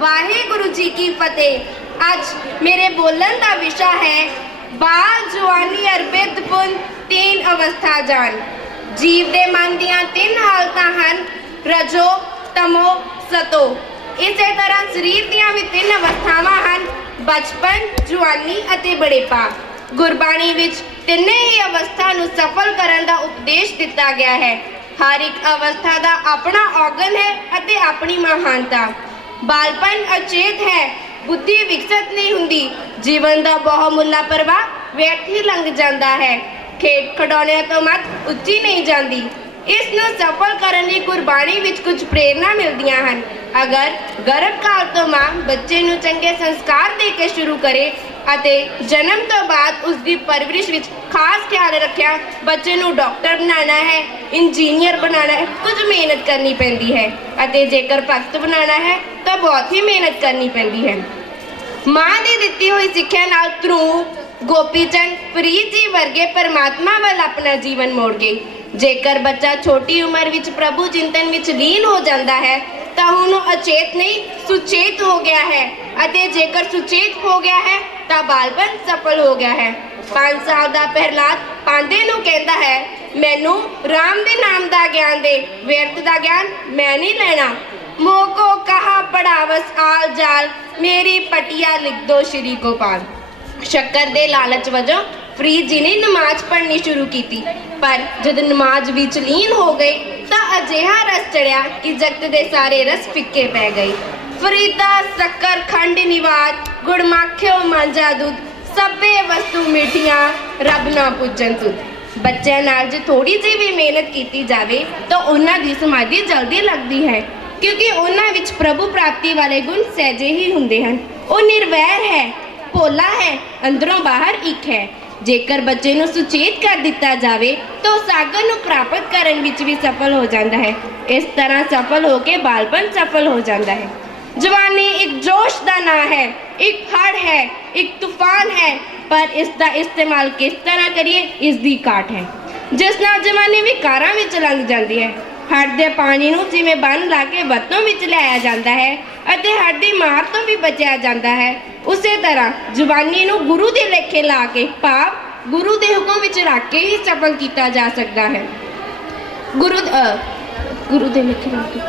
ਵਾਹਿਗੁਰੂ ਜੀ ਕੀ ਫਤਿਹ। ਅੱਜ ਮੇਰੇ ਬੋਲਣ ਦਾ ਵਿਸ਼ਾ ਹੈ, ਬਾਲ ਜਵਾਨੀ ਅਰਬਿਤ ਪੁਨ ਤਿੰਨ ਅਵਸਥਾ ਜਾਣ ਜੀਵ ਦੇ ਮਨ ਦੀਆਂ ਤਿੰਨ ਹਾਲਤਾਂ ਹਨ, ਰਜੋ, ਤਮੋ, ਸਤੋ। ਇਸੇ ਤਰ੍ਹਾਂ ਸਰੀਰ ਦੀਆਂ ਵੀ ਤਿੰਨ ਅਵਸਥਾਵਾਂ ਹਨ, ਬਚਪਨ, ਜਵਾਨੀ ਅਤੇ ਬੜੇਪਾ। ਗੁਰਬਾਣੀ ਵਿੱਚ ਤਿੰਨੇ ਹੀ ਅਵਸਥਾ ਨੂੰ ਸਫਲ ਕਰਨ ਦਾ ਉਪਦੇਸ਼ ਦਿੱਤਾ ਗਿਆ ਹੈ। ਹਰ ਇੱਕ ਅਵਸਥਾ ਦਾ ਆਪਣਾ ਔਗਣ ਹੈ ਅਤੇ ਆਪਣੀ ਮਹਾਨਤਾ। ਬਾਲਪਨ ਅਚੇਤ ਹੈ, ਬੁੱਧੀ ਵਿਕਸਿਤ ਨਹੀਂ ਹੁੰਦੀ। ਜੀਵਨ ਦਾ ਬਹੁਮੁੱਲਾ ਪ੍ਰਵਾਹ ਵਿਅਰਥ ਹੀ ਲੰਘ ਜਾਂਦਾ ਹੈ। ਖੇਡ ਖਡੌਣਿਆਂ ਤੋਂ ਮਤ ਉੱਚੀ ਨਹੀਂ ਜਾਂਦੀ। ਇਸ ਨੂੰ ਸਫਲ ਕਰਨ ਲਈ ਗੁਰਬਾਣੀ ਵਿੱਚ ਕੁਝ ਪ੍ਰੇਰਨਾ ਮਿਲਦੀਆਂ ਹਨ। ਅਗਰ ਗਰਭ ਕਾਲ ਤੋਂ ਮਾਂ ਬੱਚੇ ਨੂੰ ਚੰਗੇ ਸੰਸਕਾਰ ਦੇ ਕੇ ਸ਼ੁਰੂ ਕਰੇ ਅਤੇ ਜਨਮ ਤੋਂ ਬਾਅਦ ਉਸ ਦੀ ਪਰਵਰਿਸ਼ ਵਿੱਚ ਖਾਸ ਖਿਆਲ ਰੱਖਿਆ, ਬੱਚੇ ਨੂੰ ਡਾਕਟਰ ਬਣਾਉਣਾ ਹੈ, ਇੰਜੀਨੀਅਰ ਬਣਾਉਣਾ ਹੈ, ਕੁਝ ਮਿਹਨਤ ਕਰਨੀ ਪੈਂਦੀ ਹੈ ਅਤੇ ਜੇਕਰ ਭਗਤ ਬਣਾਉਣਾ ਹੈ, ਤਾਂ ਬਹੁਤ ਹੀ ਮਿਹਨਤ ਕਰਨੀ ਪੈਂਦੀ ਹੈ। ਮਾਂ ਦੀ ਦਿੱਤੀ ਹੋਈ ਸਿੱਖਿਆ ਨਾਲ ਧਰੂ, ਗੋਪੀਚੰਦ ਫਰੀਦ ਜੀ ਵਰਗੇ ਪਰਮਾਤਮਾ ਵੱਲ ਆਪਣਾ ਜੀਵਨ ਮੋੜ ਗਏ। ਜੇਕਰ ਬੱਚਾ ਛੋਟੀ ਉਮਰ ਵਿੱਚ ਪ੍ਰਭੂ ਚਿੰਤਨ ਵਿੱਚ ਲੀਨ ਹੋ ਜਾਂਦਾ ਹੈ ਤਾਂ ਹੁਣ ਉਹ ਅਚੇਤ ਨਹੀਂ, ਸੁਚੇਤ ਹੋ ਗਿਆ ਹੈ। ਅਤੇ ਜੇਕਰ ਸੁਚੇਤ ਹੋ ਗਿਆ ਹੈ, ਤਾਂ ਬਾਲਪਨ ਸਫਲ ਹੋ ਗਿਆ ਹੈ। 5 ਸਾਲ ਦਾ ਪ੍ਰਹਿਲਾਦ ਪਾਂਡੇ ਨੂੰ ਕਹਿੰਦਾ ਹੈ, ਮੈਨੂੰ RAM ਦੇ ਨਾਮ ਦਾ ਗਿਆਨ ਦੇ, ਵਿਅਰਥ ਦਾ ਗਿਆਨ ਮੈਂ ਨਹੀਂ ਲੈਣਾ। ਮੋਕੋ ਕਹਾ ਪੜਾਵਸ ਆਲ ਜਾਲ, ਮੇਰੀ ਪਟਿਆ ਲਿਖ ਦੋ ਸ਼੍ਰੀ ਗੋਪਾਲ। ਸ਼ੱਕਰ ਦੇ ਲਾਲਚ ਵਜੋਂ ਫਰੀਦ ਜੀ ਨੇ ਨਮਾਜ਼ ਪੜ੍ਹਨੀ ਸ਼ੁਰੂ ਕੀਤੀ। ਪਰ ਜਦ ਨਮਾਜ਼ ਵਿੱਚ ਲੀਨ ਹੋ ਗਏ, ਤਾਂ ਅਜਿਹਾ ਰਸ ਚੜਿਆ ਕਿ ਜਗਤ ਦੇ ਸਾਰੇ ਰਸ ਫਿੱਕੇ ਪੈ ਗਏ। ਫਰੀਦਾ ਸ਼ੱਕਰ, ਖੰਡ, ਨਿਵਾਜ ਗੁੜ ਮਾਖਿਓ ਮਾਂਜਾ ਦੁੱਧ, ਸਭੇ ਵਸਤੂ ਮਿੱਠੀਆਂ, ਰੱਬ ਨਾ ਪੂਜਨ ਤੁਧ ਬੱਚਿਆਂ ਨਾਲ ਜੇ ਥੋੜੀ ਜਿਹੀ ਵੀ ਮਿਹਨਤ ਕੀਤੀ ਜਾਵੇ, ਤਾਂ ਉਹਨਾਂ ਦੀ ਸਮਾਧੀ ਜਲਦੀ ਲੱਗਦੀ ਹੈ, ਕਿਉਂਕਿ ਉਹਨਾਂ ਵਿੱਚ ਪ੍ਰਭੂ ਪ੍ਰਾਪਤੀ ਵਾਲੇ ਗੁਣ ਸਹਿਜੇ ਹੀ ਹੁੰਦੇ ਹਨ। ਉਹ ਨਿਰਵੈਰ ਹੈ, ਭੋਲਾ ਹੈ, ਅੰਦਰੋਂ ਬਾਹਰ ਇੱਕ ਹੈ। ਜੇਕਰ ਬੱਚੇ ਨੂੰ ਸੁਚੇਤ ਕਰ ਦਿੱਤਾ ਜਾਵੇ, ਤਾਂ ਉਹ ਸਾਗਰ ਨੂੰ ਪ੍ਰਾਪਤ ਕਰਨ ਵਿੱਚ ਵੀ ਸਫਲ ਹੋ ਜਾਂਦਾ ਹੈ। ਇਸ ਤਰ੍ਹਾਂ ਸਫਲ ਹੋ ਕੇ ਬਾਲਪਨ ਸਫਲ ਹੋ ਜਾਂਦਾ ਹੈ। ਜਵਾਨੀ ਇੱਕ ਜੋਸ਼ ਦਾ ਨਾਂ ਹੈ, ਇੱਕ ਹੜ ਹੈ, ਇੱਕ ਤੂਫਾਨ ਹੈ, ਪਰ ਇਸ ਦਾ ਇਸਤੇਮਾਲ ਕਿਸ ਤਰ੍ਹਾਂ ਕਰੀਏ, ਇਸ ਦੀ ਕਾਟ ਹੈ। ਜਿਸ ਨਾਲ ਜਵਾਨੀ ਵੀ ਕਾਰਾਂ ਵਿੱਚ ਲੰਘ ਜਾਂਦੀ ਹੈ। ਹੜ ਦੇ ਪਾਣੀ ਨੂੰ ਜਿਵੇਂ ਬੰਨ ਲਾ ਕੇ ਵਰਤੋਂ ਵਿੱਚ ਲਿਆਇਆ ਜਾਂਦਾ ਹੈ ਅਤੇ ਹੜ ਦੀ ਮਾਰ ਤੋਂ ਵੀ ਬਚਿਆ ਜਾਂਦਾ ਹੈ। ਉਸੇ ਤਰ੍ਹਾਂ ਜਵਾਨੀ ਨੂੰ ਗੁਰੂ ਦੇ ਲੇਖੇ ਲਾ ਕੇ ਭਾਵ ਗੁਰੂ ਦੇ ਹੁਕਮ ਵਿੱਚ ਰੱਖ ਕੇ ਹੀ ਸਫਲ ਕੀਤਾ ਜਾ ਸਕਦਾ ਹੈ। ਗੁਰੂ ਗੁਰੂ ਦੇ ਲੇਖੇ ਲਾ ਕੇ